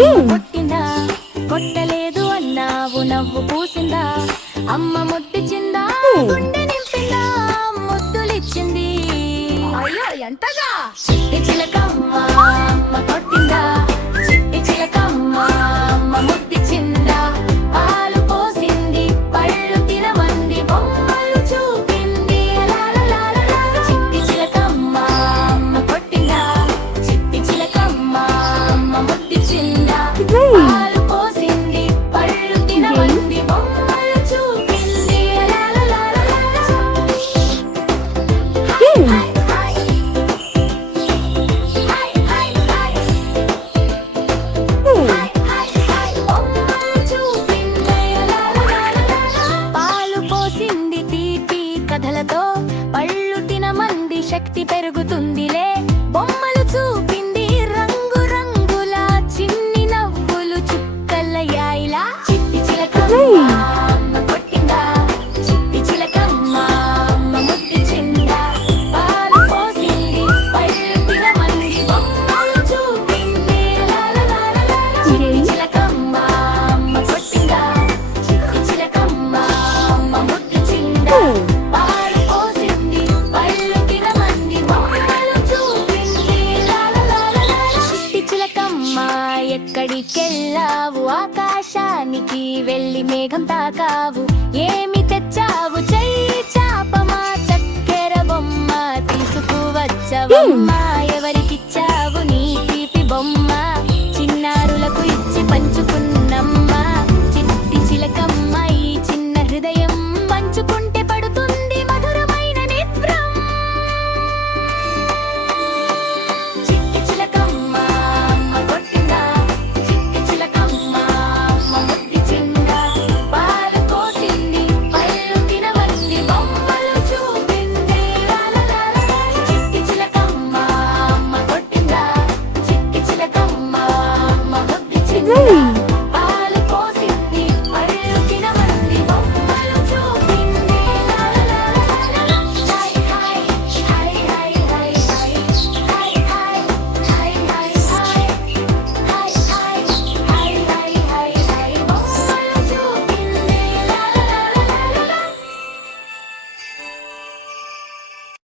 కొట్టిందా కొట్టలేదు అన్నావు నవ్వు పూసిందా అమ్మ ముద్దిచిందా గుండె నింపిందా ముద్దులిచ్చింది అయ్యో ఎంతగా చిట్టి చిలకమ్మ అమ్మ కొట్టిందా చిట్టి చిలకమ్మ అమ్మ ముద్దిచిందా పాలు పోసింది పళ్ళు తినమంది బొమ్మలు చూపింది చిట్టి చిలకమ్మ అమ్మ కొట్టిందా చిట్టి చిలకమ్మ అమ్మ ముద్దిచిందా పాలు పోసింది పళ్ళు తినమంది బొమ్మలు చూపింది పాలు పోసింది తీపి కథలతో పళ్ళు తినమంది శక్తి పెరుగుతుందిలే బొమ్మలు చూపింది రంగు రంగుల చిన్ని నవ్వులు చుక్కలయ్యాయిలా చిట్టి చిలకమ్మ అమ్మ కొట్టిందా చిట్టి చిలకమ్మ అమ్మ ముద్దిచిందా పాలు పోసింది పళ్ళు తినమంది బొమ్మలు చూపింది చిట్టి చిలకమ్మ అమ్మ కొట్టిందా చిట్టి చిలకమ్మ అమ్మ ముద్దిచిందా పాలు పోసింది పళ్ళు తినమంది బొమ్మలు చూపింది చిట్టి చిలకమ్మ ఎక్కడికెళ్ళావు ఆకాశానికి వెళ్ళి మేఘం తాకావు ఏమి తెచ్చావు చెయ్యి చాపమా చక్కెర బొమ్మ తీసుకువచ్చవమ్మా